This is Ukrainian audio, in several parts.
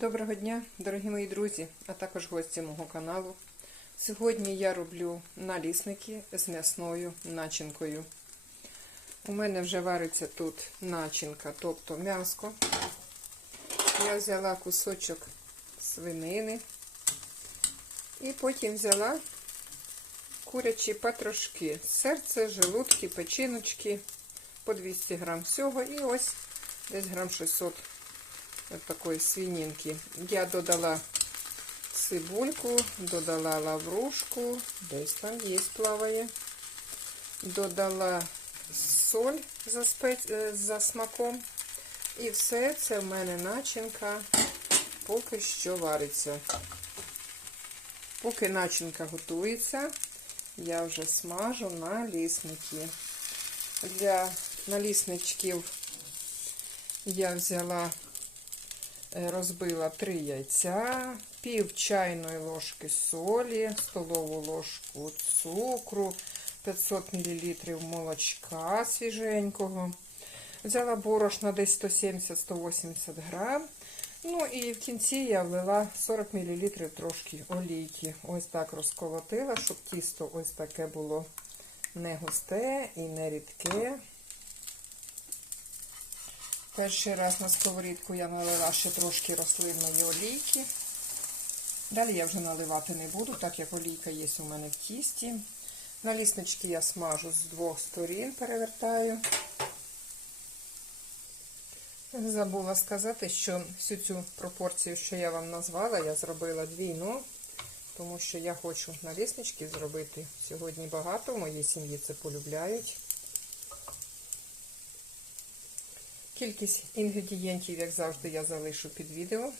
Доброго дня, дорогі мої друзі, а також гості мого каналу. Сьогодні я роблю налісники з м'ясною начинкою. У мене вже вариться тут начинка, тобто м'яско. Я взяла кусочок свинини і потім взяла курячі патрошки, серце, желудки, печіночки по 200 грам всього і ось десь грам 600 от такої свининки. Я додала цибульку, додала лаврушку, десь там є плаває. Додала соль за, спец... е, за смаком. І все це в мене начинка поки що вариться. Поки начинка готується, я вже смажу налісники. Для налісничків я взяла розбила 3 яйця, пів чайної ложки солі, столову ложку цукру, 500 мл молочка свіженького. Взяла борошна десь 170-180 грам. Ну і в кінці я влила 40 мл трошки олійки. Ось так розколотила, щоб тісто ось таке було не густе і не рідке. Перший раз на сковорідку я налила ще трошки рослинної олійки. Далі я вже наливати не буду, так як олійка є у мене в тісті. Наліснички я смажу з двох сторін, перевертаю. Забула сказати, що всю цю пропорцію, що я вам назвала, я зробила двійну, тому що я хочу наліснички зробити сьогодні багато, в моїй сім'ї це полюбляють. Кількість інгредієнтів, як завжди, я залишу під відео.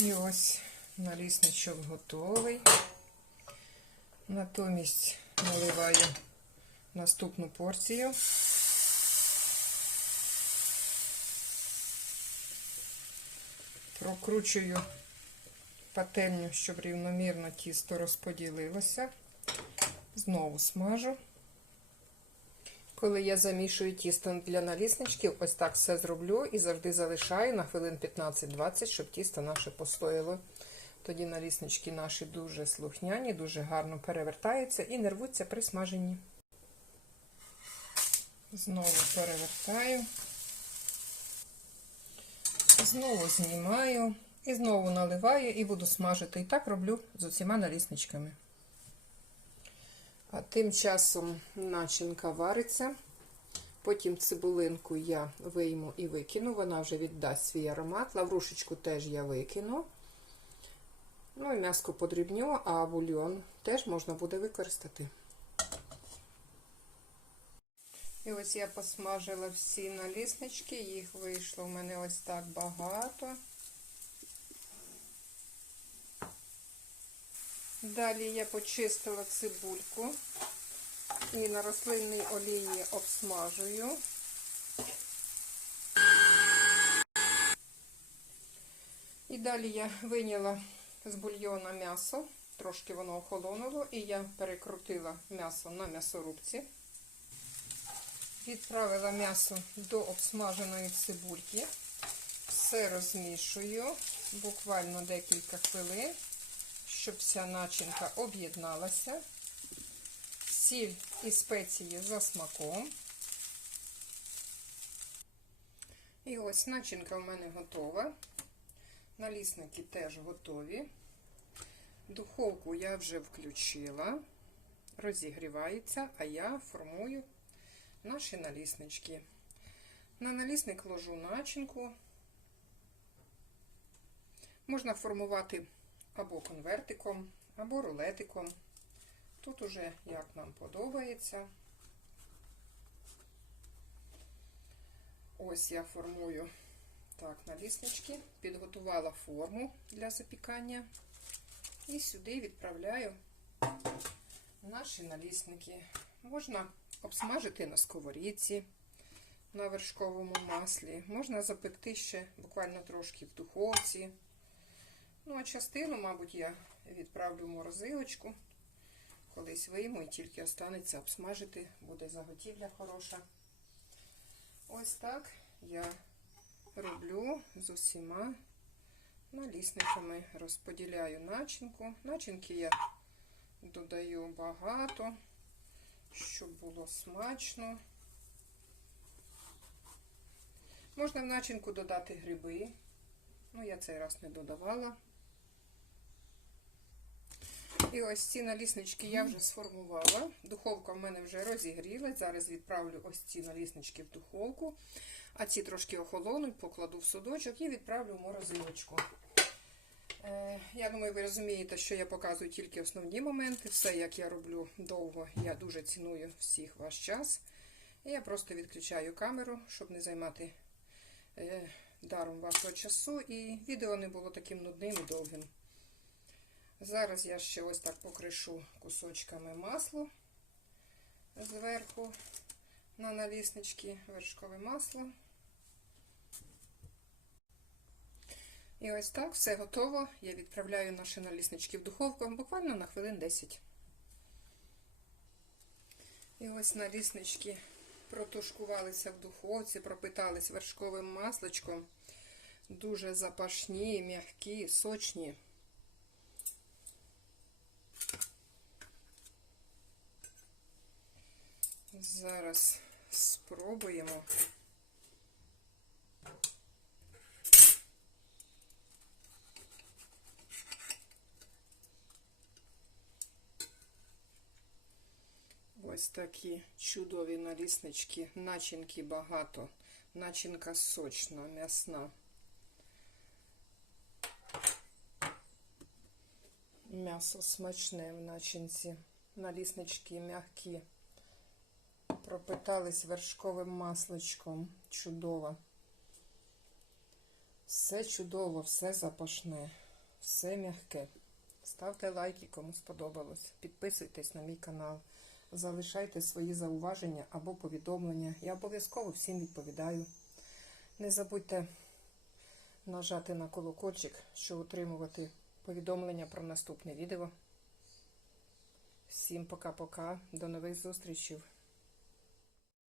І ось налісничок готовий. Натомість наливаю наступну порцію. Прокручую пательню, щоб рівномірно тісто розподілилося. Знову смажу. Коли я замішую тісто для налісничків, ось так все зроблю і завжди залишаю на хвилин 15-20, щоб тісто наше постояло. Тоді наліснички наші дуже слухняні, дуже гарно перевертаються і не рвуться при смаженні. Знову перевертаю, знову знімаю і знову наливаю і буду смажити. І так роблю з усіма налісничками. А тим часом начинка вариться. Потім цибулинку я вийму і викину, вона вже віддасть свій аромат. Лаврушечку теж я викину. Ну і м'яско подрібню, а бульйон теж можна буде використати. І ось я посмажила всі наліснички, їх вийшло в мене ось так багато. Далі я почистила цибульку і на рослинній олії обсмажую. І далі я виняла з бульйона м'ясо, трошки воно охолонуло, і я перекрутила м'ясо на м'ясорубці. Відправила м'ясо до обсмаженої цибульки. Все розмішую буквально декілька хвилин щоб вся начинка об'єдналася, сіль і спеції за смаком. І ось начинка в мене готова. Налісники теж готові. Духовку я вже включила, розігрівається, а я формую наші наліснички. На налісник ложу начинку. Можна формувати або конвертиком, або рулетиком. Тут уже як нам подобається. Ось я формую так, наліснички, підготувала форму для запікання. І сюди відправляю наші налісники. Можна обсмажити на сковорідці, на вершковому маслі. Можна запекти ще буквально трошки в духовці. Ну, а частину, мабуть, я відправлю в морозилочку. Колись вийму і тільки останеться обсмажити, буде заготівля хороша. Ось так я роблю з усіма налісниками. Розподіляю начинку. Начинки я додаю багато, щоб було смачно. Можна в начинку додати гриби. Ну, я цей раз не додавала. І ось ці наліснички я вже сформувала. Духовка в мене вже розігрілась. Зараз відправлю ось ці наліснички в духовку. А ці трошки охолонуть, покладу в судочок і відправлю в морозилочку. Е, я думаю, ви розумієте, що я показую тільки основні моменти. Все, як я роблю довго, я дуже ціную всіх ваш час. І я просто відключаю камеру, щоб не займати е, даром вашого часу. І відео не було таким нудним і довгим. Зараз я ще ось так покришу кусочками масла зверху на наліснички вершкове масло. І ось так все готово. Я відправляю наші наліснички в духовку буквально на хвилин 10. І ось наліснички протушкувалися в духовці, пропитались вершковим масличком. Дуже запашні, м'які, сочні. Зараз спробуємо. Ось такі чудові наліснички, начинки багато, начинка сочна, м'ясна. М'ясо смачне в начинці, наліснички м'які пропитались вершковим масличком. Чудово. Все чудово, все запашне, все м'яке. Ставте лайки, кому сподобалось. Підписуйтесь на мій канал, залишайте свої зауваження або повідомлення. Я обов'язково всім відповідаю. Не забудьте нажати на колокольчик, щоб отримувати повідомлення про наступне відео. Всім пока-пока. До нових зустрічей.